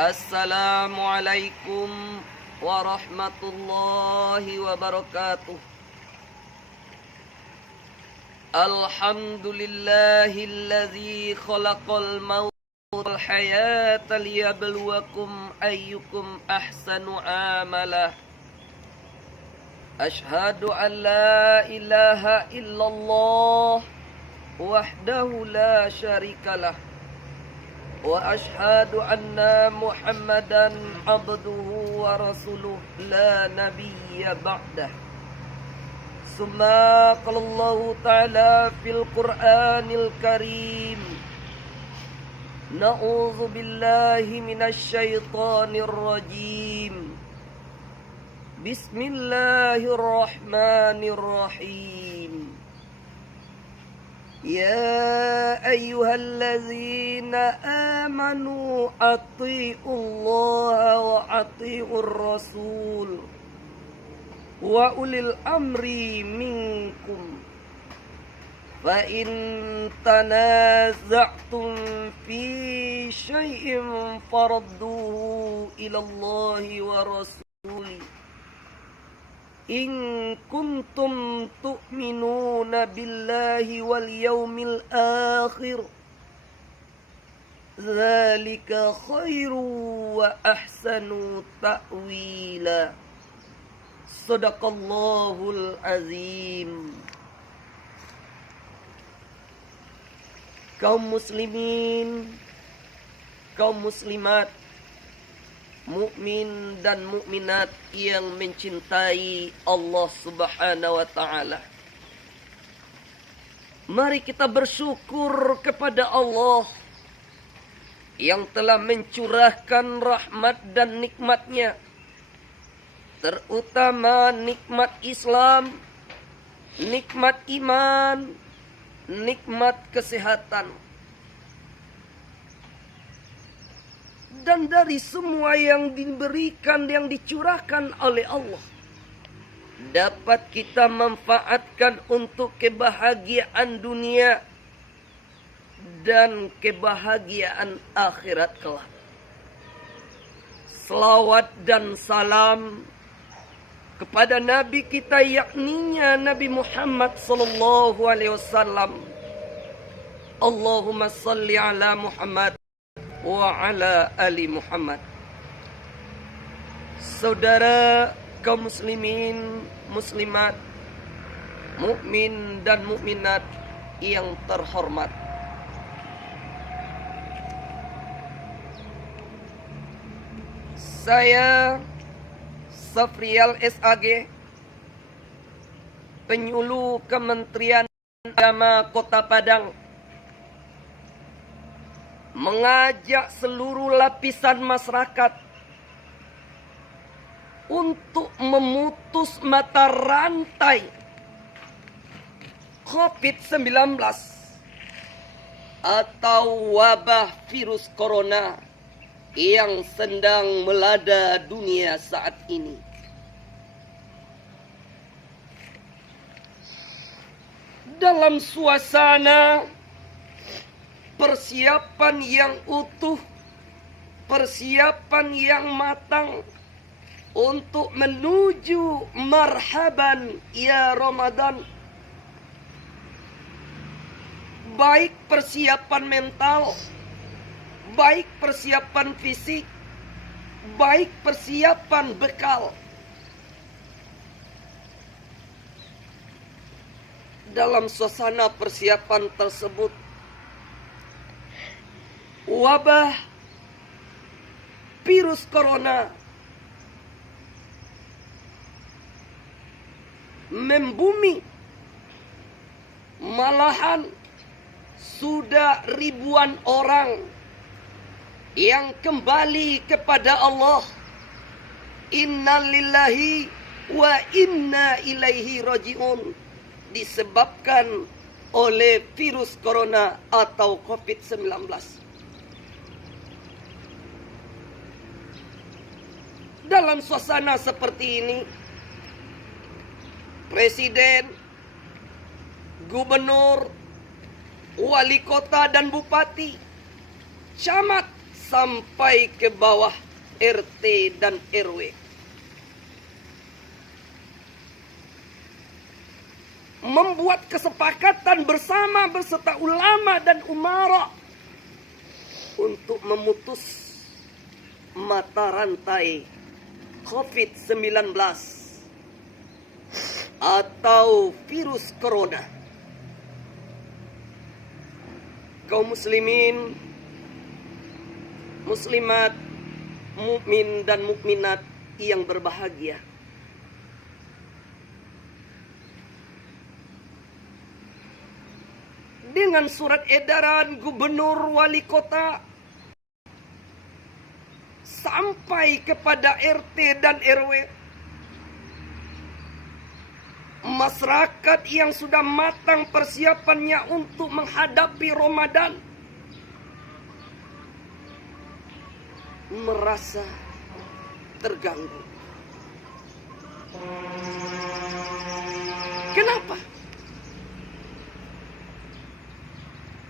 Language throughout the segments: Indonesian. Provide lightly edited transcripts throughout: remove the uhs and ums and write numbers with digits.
Assalamualaikum warahmatullahi wabarakatuh. Alhamdulillahilladzi khalaqal mauta wal hayata liyabluwakum ayyukum ahsanu amala. Ashhadu an la ilaha illallah wahdahu la syarikalah. Wa ashhadu anna Muhammadan abduhu wa rasuluh la nabiyya ba'dah. Summa qalallahu ta'ala fil Qur'anil Karim. Na'udzu billahi minasy syaithanir rajim. Bismillahirrahmanirrahim. Ya ayyuhalladzina amanu atti'ullaha wa atti'ur rasul wa ulil amri minkum. Fa in tanaza'tum fi syai'in faradduhu ilallahi wa rasuli in kuntum tu'minuna billahi wal yawmil akhir. Dzalika khairu wa ahsanu ta'wila. Shadaqallahul azim. Kaum muslimin, kaum muslimat, mukmin dan mukminat yang mencintai Allah Subhanahu wa taala. Mari kita bersyukur kepada Allah yang telah mencurahkan rahmat dan nikmat-Nya, terutama nikmat Islam, nikmat iman, nikmat kesehatan. Dan dari semua yang diberikan, yang dicurahkan oleh Allah, dapat kita manfaatkan untuk kebahagiaan dunia dan kebahagiaan akhirat kelak. Selawat dan salam kepada Nabi kita, yakninya Nabi Muhammad sallallahu alaihi wasallam. Allahumma salli ala Muhammad wa ala ali Muhammad. Saudara kaum muslimin, muslimat, mukmin dan mukminat yang terhormat, saya Safrial SAG, penyuluh Kementerian Agama Kota Padang, mengajak seluruh lapisan masyarakat untuk memutus mata rantai COVID-19 atau wabah virus corona yang sedang melanda dunia saat ini. Dalam suasana persiapan yang utuh, persiapan yang matang untuk menuju marhaban ya Ramadan. Baik persiapan mental, baik persiapan fisik, baik persiapan bekal. Dalam suasana persiapan tersebut, wabah virus corona membumi. Malahan sudah ribuan orang yang kembali kepada Allah. Inna lillahi wa inna ilaihi raji'un, disebabkan oleh virus corona atau COVID-19. Dalam suasana seperti ini, presiden, gubernur, wali kota dan bupati, camat, sampai ke bawah RT dan RW. Membuat kesepakatan bersama berserta ulama dan umara untuk memutus mata rantai COVID-19 atau virus corona. Kaum muslimin, muslimat, mukmin dan mukminat yang berbahagia. Dengan surat edaran gubernur wali kota sampai kepada RT dan RW, masyarakat yang sudah matang persiapannya untuk menghadapi Ramadan merasa terganggu. Kenapa?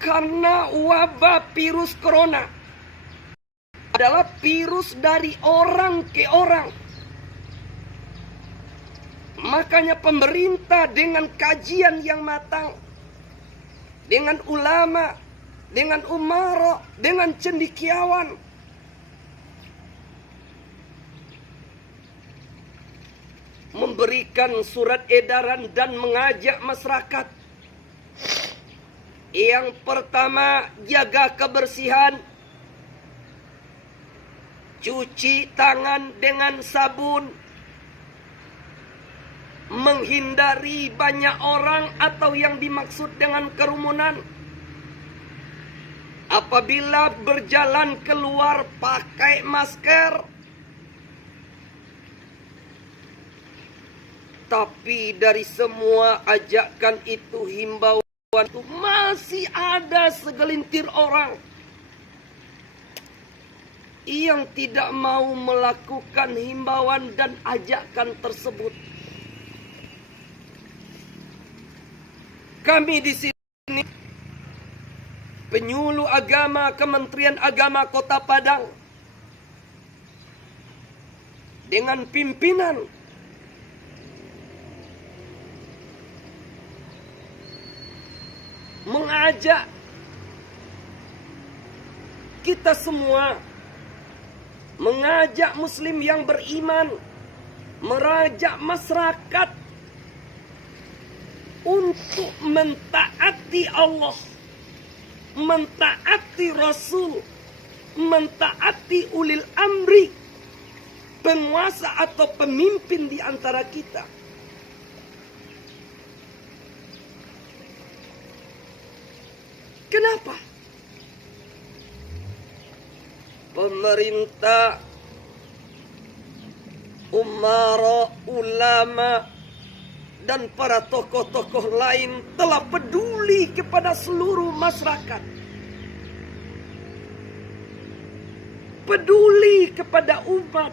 Karena wabah virus corona adalah virus dari orang ke orang. Makanya pemerintah dengan kajian yang matang, dengan ulama, dengan umara, dengan cendekiawan, memberikan surat edaran dan mengajak masyarakat. Yang pertama, jaga kebersihan. Cuci tangan dengan sabun. Menghindari banyak orang atau yang dimaksud dengan kerumunan. Apabila berjalan keluar, pakai masker. Tapi dari semua ajakan itu, himbauan itu, masih ada segelintir orang yang tidak mau melakukan himbauan dan ajakan tersebut. Kami di sini, penyuluh agama Kementerian Agama Kota Padang, dengan pimpinan mengajak kita semua, mengajak muslim yang beriman, mengajak masyarakat untuk mentaati Allah, mentaati Rasul, mentaati ulil amri, penguasa atau pemimpin di antara kita. Kenapa? Pemerintah, umara, ulama, dan para tokoh-tokoh lain telah peduli kepada seluruh masyarakat. Peduli kepada umat.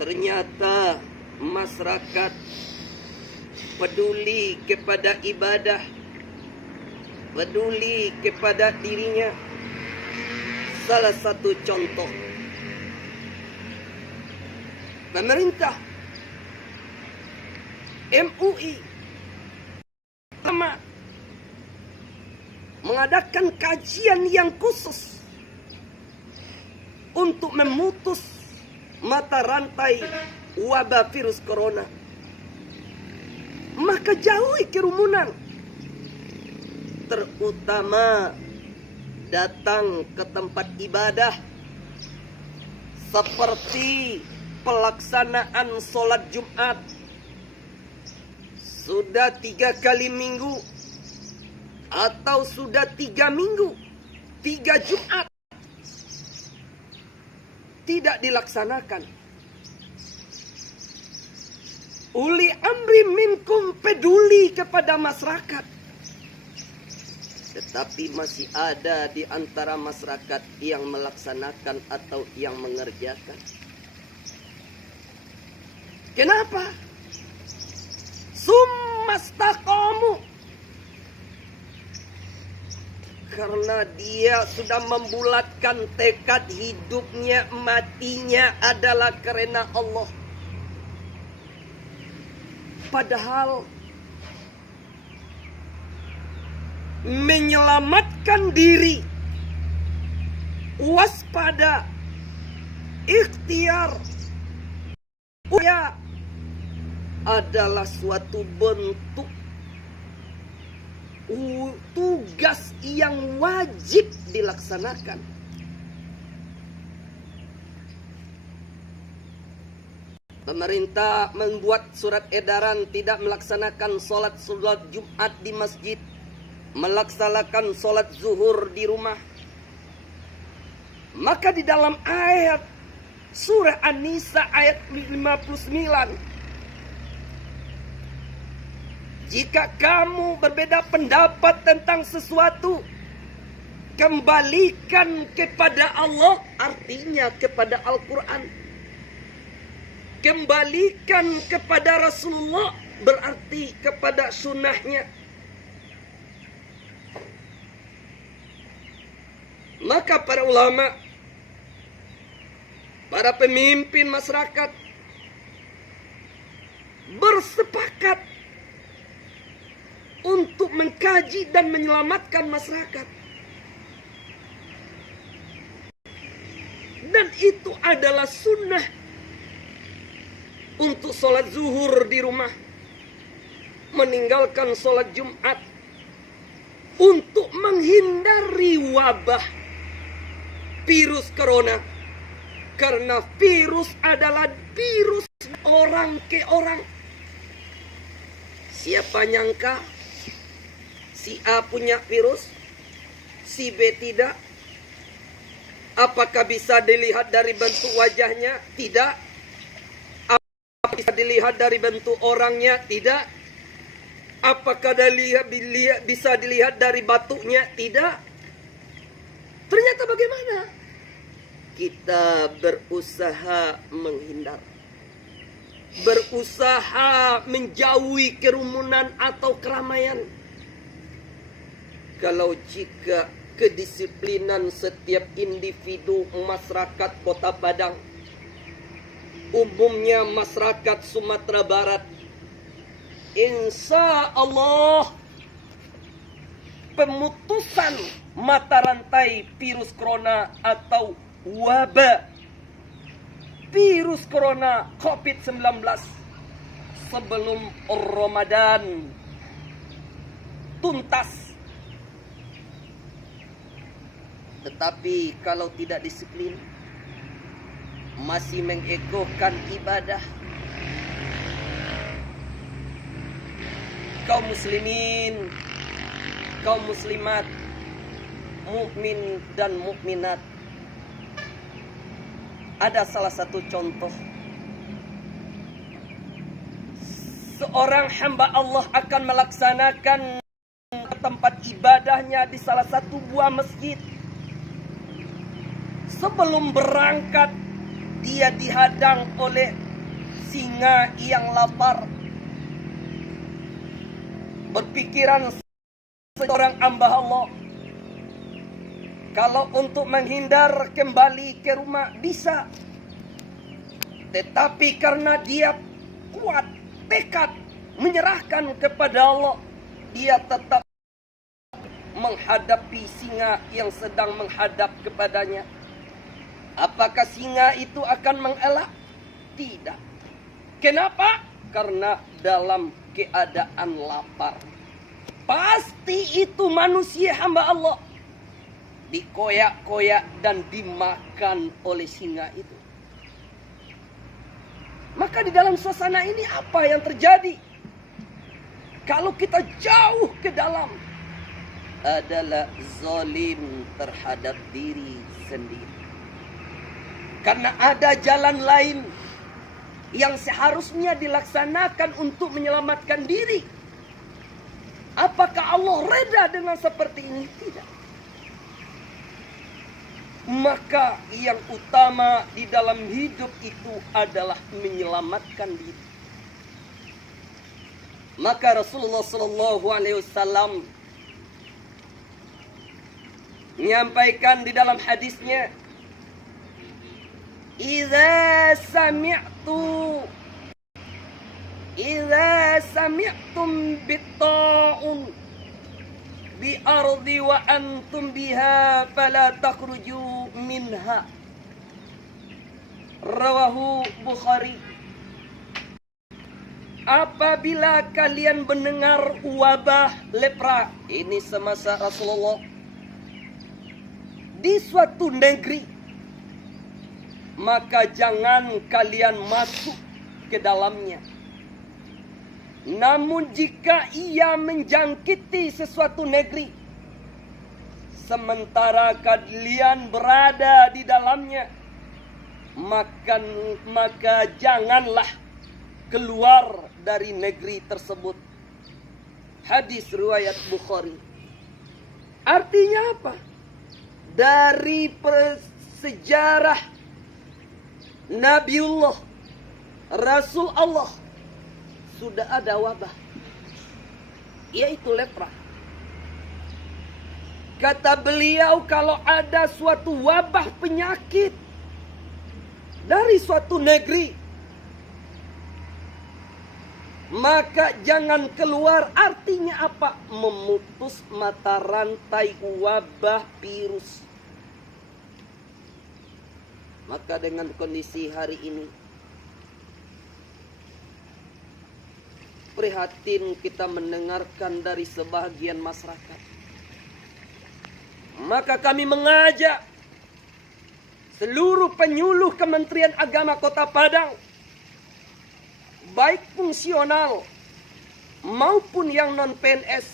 Ternyata masyarakat peduli kepada ibadah, peduli kepada dirinya. Salah satu contoh, pemerintah, MUI mengadakan kajian yang khusus untuk memutus mata rantai wabah virus corona. Maka jauhi kerumunan, terutama datang ke tempat ibadah seperti pelaksanaan sholat Jumat. Sudah 3 kali minggu atau sudah 3 minggu, 3 Jumat tidak dilaksanakan. Uli amri minkum, peduli kepada masyarakat. Tetapi masih ada di antara masyarakat yang melaksanakan atau yang mengerjakan. Kenapa? Summastaqamu. Karena dia sudah membulatkan tekad hidupnya, matinya adalah karena Allah. Padahal menyelamatkan diri, waspada, ikhtiar, upaya adalah suatu bentuk tugas yang wajib dilaksanakan. Pemerintah membuat surat edaran tidak melaksanakan sholat Jumat di masjid, melaksanakan sholat zuhur di rumah. Maka di dalam ayat surah An-Nisa ayat 59, jika kamu berbeda pendapat tentang sesuatu, kembalikan kepada Allah, artinya kepada Al-Quran. Kembalikan kepada Rasulullah, berarti kepada sunnahnya. Maka para ulama, para pemimpin masyarakat bersepakat untuk mengkaji dan menyelamatkan masyarakat. Dan itu adalah sunnah untuk sholat zuhur di rumah, meninggalkan sholat Jumat, untuk menghindari wabah virus corona. Karena virus adalah virus orang ke orang. Siapa nyangka si A punya virus, si B tidak? Apakah bisa dilihat dari bentuk wajahnya? Tidak. Apakah bisa dilihat dari bentuk orangnya? Tidak. Apakah bisa dilihat dari batuknya? Tidak. Ternyata bagaimana? Kita berusaha menghindar, berusaha menjauhi kerumunan atau keramaian. Kalau jika kedisiplinan setiap individu masyarakat Kota Padang, umumnya masyarakat Sumatera Barat, insya Allah pemutusan mata rantai virus corona atau wabah virus corona COVID-19 sebelum Ramadan tuntas. Tetapi kalau tidak disiplin, masih mengegokan ibadah, kaum muslimin, kaum muslimat, mukmin dan mukminat, ada salah satu contoh. Seorang hamba Allah akan melaksanakan tempat ibadahnya di salah satu buah masjid. Sebelum berangkat, dia dihadang oleh singa yang lapar. Berpikiran seorang hamba Allah, kalau untuk menghindar kembali ke rumah bisa. Tetapi karena dia kuat tekad menyerahkan kepada Allah, dia tetap menghadapi singa yang sedang menghadap kepadanya. Apakah singa itu akan mengelak? Tidak. Kenapa? Karena dalam keadaan lapar. Pasti itu manusia hamba Allah dikoyak-koyak dan dimakan oleh singa itu. Maka di dalam suasana ini apa yang terjadi? Kalau kita jauh ke dalam, adalah zalim terhadap diri sendiri. Karena ada jalan lain yang seharusnya dilaksanakan untuk menyelamatkan diri. Apakah Allah reda dengan seperti ini? Tidak. Maka yang utama di dalam hidup itu adalah menyelamatkan diri. Maka Rasulullah SAW menyampaikan di dalam hadisnya, Idza sami'tum bitta'un bi ardi wa antum biha fala takhruju minha. Rawahu Bukhari. Apabila kalian mendengar wabah lepra, ini semasa Rasulullah, di suatu negeri, maka jangan kalian masuk ke dalamnya. Namun jika ia menjangkiti sesuatu negeri, sementara kalian berada di dalamnya, maka janganlah keluar dari negeri tersebut. Hadis riwayat Bukhari. Artinya apa? Dari sejarah Nabiullah, Rasul Allah, sudah ada wabah, yaitu lepra. Kata beliau, kalau ada suatu wabah penyakit dari suatu negeri, maka jangan keluar. Artinya apa? Memutus mata rantai wabah virus. Maka dengan kondisi hari ini, prihatin kita mendengarkan dari sebagian masyarakat. Maka kami mengajak seluruh penyuluh Kementerian Agama Kota Padang, baik fungsional maupun yang non-PNS,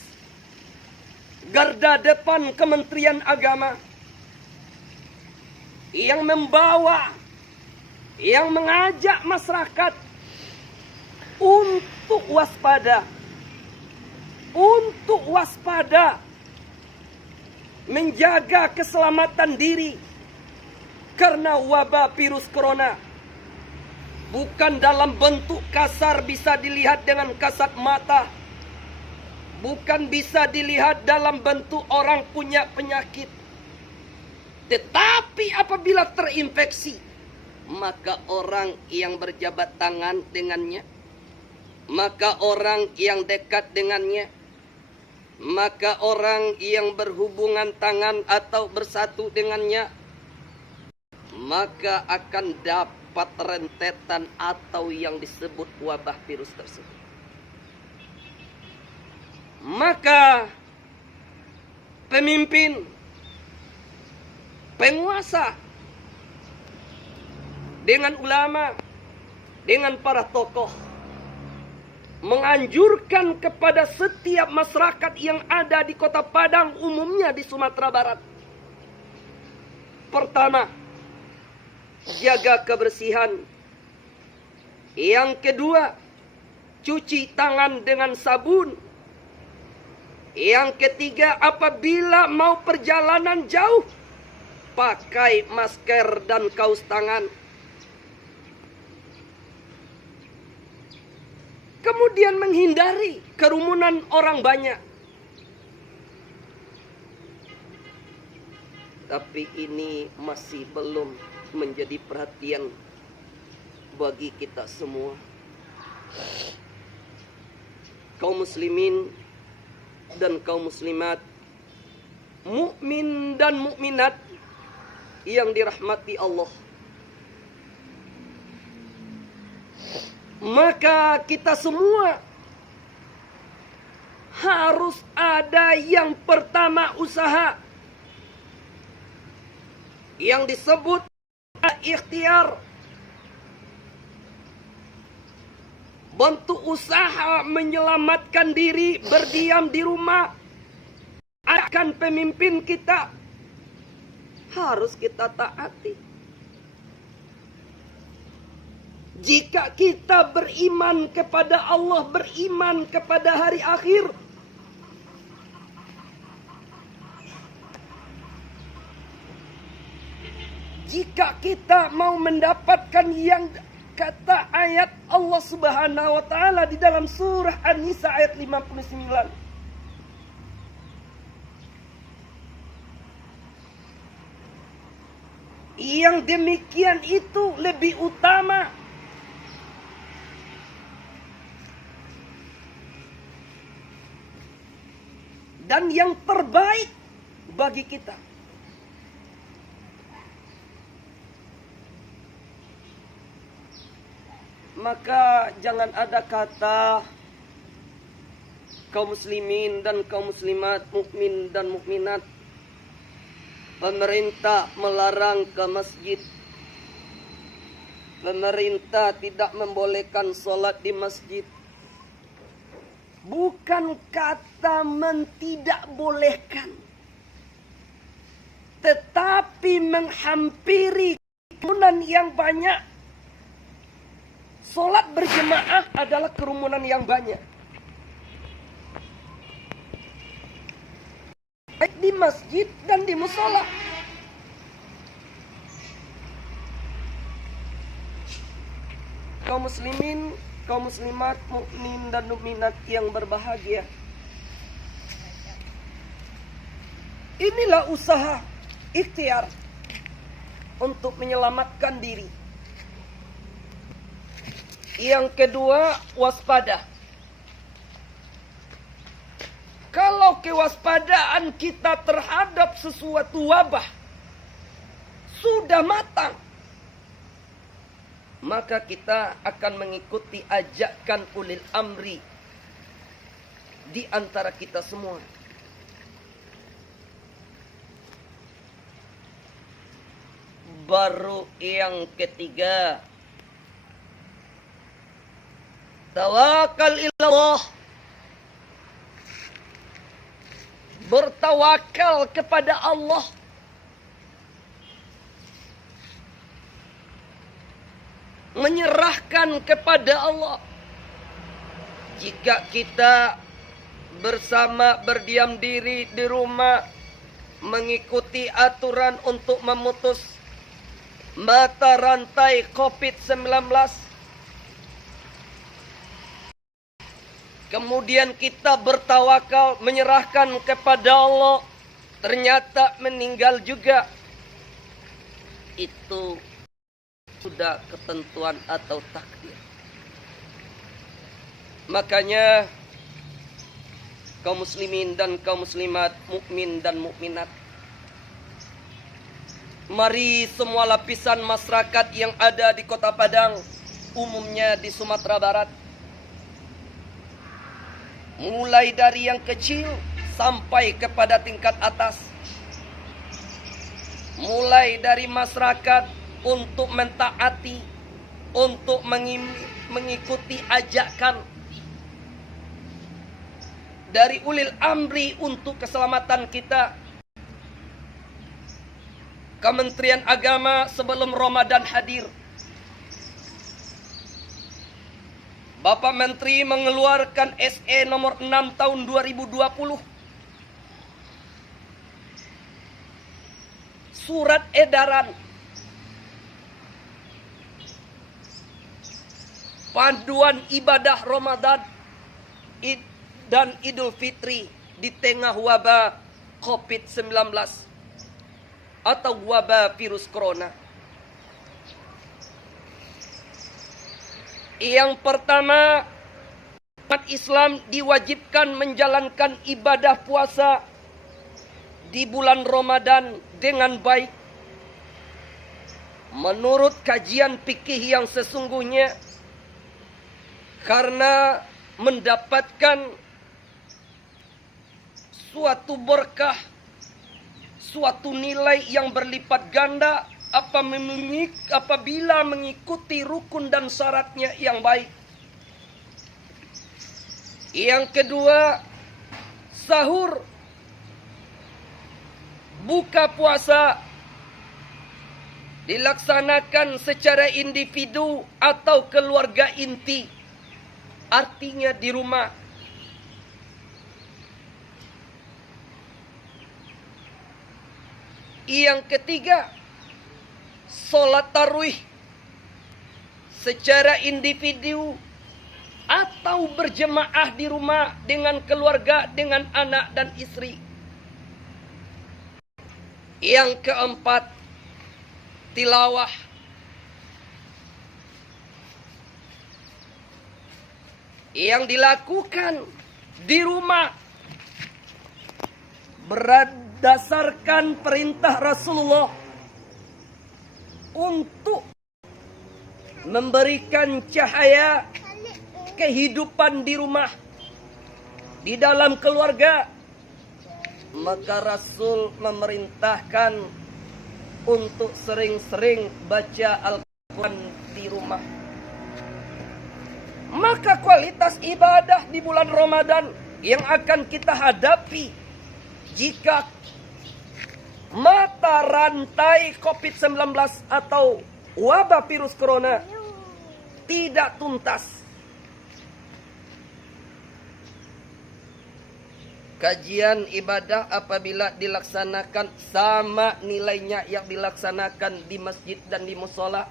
garda depan Kementerian Agama, yang membawa, yang mengajak masyarakat untuk waspada, menjaga keselamatan diri karena wabah virus corona. Bukan dalam bentuk kasar bisa dilihat dengan kasat mata, bukan bisa dilihat dalam bentuk orang punya penyakit. Tetapi apabila terinfeksi, maka orang yang berjabat tangan dengannya, maka orang yang dekat dengannya, maka orang yang berhubungan tangan atau bersatu dengannya, maka akan dapat rentetan atau yang disebut wabah virus tersebut. Maka pemimpin, penguasa, dengan ulama, dengan para tokoh, menganjurkan kepada setiap masyarakat yang ada di Kota Padang, umumnya di Sumatera Barat. Pertama, jaga kebersihan. Yang kedua, cuci tangan dengan sabun. Yang ketiga, apabila mau perjalanan jauh, pakai masker dan kaos tangan. Kemudian menghindari kerumunan orang banyak. Tapi ini masih belum menjadi perhatian bagi kita semua. Kaum muslimin dan kaum muslimat, mukmin dan mukminat yang dirahmati Allah. Maka kita semua harus ada yang pertama usaha, yang disebut ikhtiar. Bentuk usaha menyelamatkan diri, berdiam di rumah. Akan pemimpin kita harus kita taati. Jika kita beriman kepada Allah, beriman kepada hari akhir, jika kita mau mendapatkan yang kata ayat Allah Subhanahu wa taala di dalam surah An-Nisa ayat 59. Yang demikian itu lebih utama. Dan yang terbaik bagi kita. Maka jangan ada kata kaum muslimin dan kaum muslimat, mukmin dan mukminat, pemerintah melarang ke masjid, pemerintah tidak membolehkan sholat di masjid. Bukan kata tidak bolehkan, tetapi menghampiri kerumunan yang banyak. Sholat berjemaah adalah kerumunan yang banyak. Baik di masjid dan di musola. Kaum muslimin, kaum muslimat, mukmin dan mukminat yang berbahagia. Inilah usaha ikhtiar untuk menyelamatkan diri. Yang kedua, waspada. Kalau kewaspadaan kita terhadap sesuatu wabah sudah matang, maka kita akan mengikuti ajakan ulil amri di antara kita semua. Baru yang ketiga, tawakal ilallah. Bertawakal kepada Allah. Menyerahkan kepada Allah. Jika kita bersama berdiam diri di rumah, mengikuti aturan untuk memutus mata rantai COVID-19, kemudian kita bertawakal, menyerahkan kepada Allah, ternyata meninggal juga, itu sudah ketentuan atau takdir. Makanya kaum muslimin dan kaum muslimat, mukmin dan mukminat, mari semua lapisan masyarakat yang ada di Kota Padang, umumnya di Sumatera Barat, mulai dari yang kecil sampai kepada tingkat atas, mulai dari masyarakat untuk mentaati, untuk mengikuti ajakan dari ulil amri untuk keselamatan kita. Kementerian Agama sebelum Ramadan hadir, Bapak Menteri mengeluarkan SE nomor 6 tahun 2020. Surat edaran panduan ibadah Ramadan dan Idul Fitri di tengah wabah COVID-19 atau wabah virus corona. Yang pertama, umat Islam diwajibkan menjalankan ibadah puasa di bulan Ramadan dengan baik. Menurut kajian fikih yang sesungguhnya, karena mendapatkan suatu berkah, suatu nilai yang berlipat ganda apabila mengikuti rukun dan syaratnya yang baik. Yang kedua, sahur, buka puasa dilaksanakan secara individu atau keluarga inti, artinya di rumah. Yang ketiga, sholat tarawih secara individu atau berjemaah di rumah dengan keluarga, dengan anak dan istri. Yang keempat, tilawah, yang dilakukan di rumah berdasarkan perintah Rasulullah untuk memberikan cahaya kehidupan di rumah, di dalam keluarga, maka Rasul memerintahkan untuk sering-sering baca Al-Quran di rumah. Maka kualitas ibadah di bulan Ramadan yang akan kita hadapi jika mata rantai COVID-19 atau wabah virus corona tidak tuntas. Kajian ibadah apabila dilaksanakan sama nilainya yang dilaksanakan di masjid dan di mushola.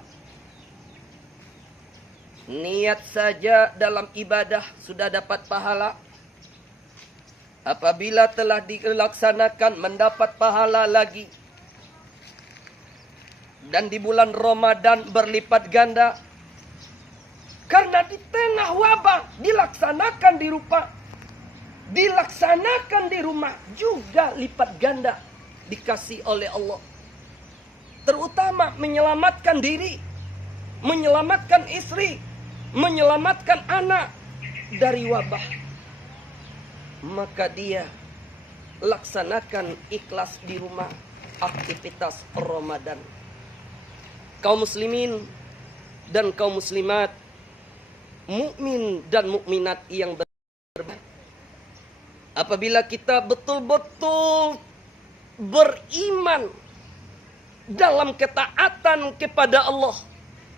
Niat saja dalam ibadah sudah dapat pahala. Apabila telah dilaksanakan mendapat pahala lagi. Dan di bulan Ramadan berlipat ganda. Karena di tengah wabah dilaksanakan di rumah. Dilaksanakan di rumah juga lipat ganda dikasih oleh Allah. Terutama menyelamatkan diri, menyelamatkan istri, menyelamatkan anak dari wabah. Maka dia laksanakan ikhlas di rumah aktivitas Ramadan. Kaum muslimin dan kaum muslimat, mukmin dan mukminat yang berbeda. Apabila kita betul-betul beriman dalam ketaatan kepada Allah,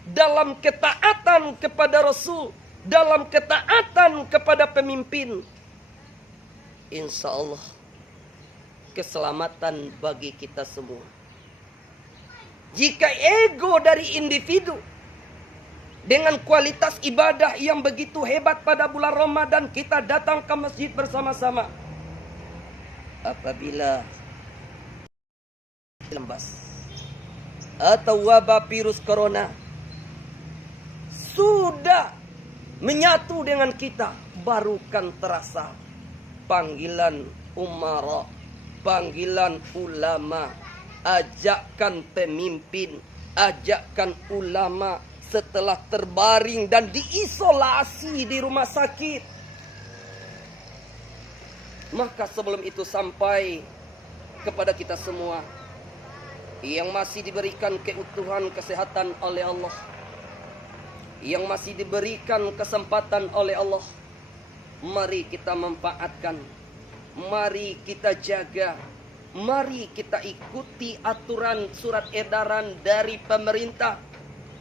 dalam ketaatan kepada Rasul, dalam ketaatan kepada pemimpin, insya Allah keselamatan bagi kita semua. Jika ego dari individu dengan kualitas ibadah yang begitu hebat pada bulan Ramadan, kita datang ke masjid bersama-sama. Apabila lembas atau wabah virus corona sudah menyatu dengan kita, baru kan terasa panggilan umara, panggilan ulama, ajakkan pemimpin, ajakkan ulama setelah terbaring dan diisolasi di rumah sakit. Maka sebelum itu sampai kepada kita semua yang masih diberikan keutuhan kesehatan oleh Allah, yang masih diberikan kesempatan oleh Allah, mari kita manfaatkan, mari kita jaga, mari kita ikuti aturan surat edaran dari pemerintah,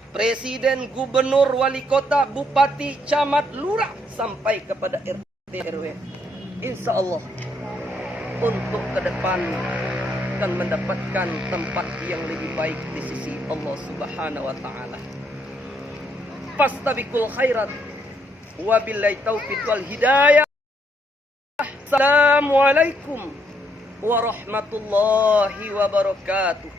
presiden, gubernur, wali kota, bupati, camat, lurah, sampai kepada RT RW. Insya Allah untuk ke depan akan mendapatkan tempat yang lebih baik di sisi Allah Subhanahu wa taala. Fastabiqul khairat wabillahi taufiq wal hidayah. Assalamualaikum warahmatullahi wabarakatuh.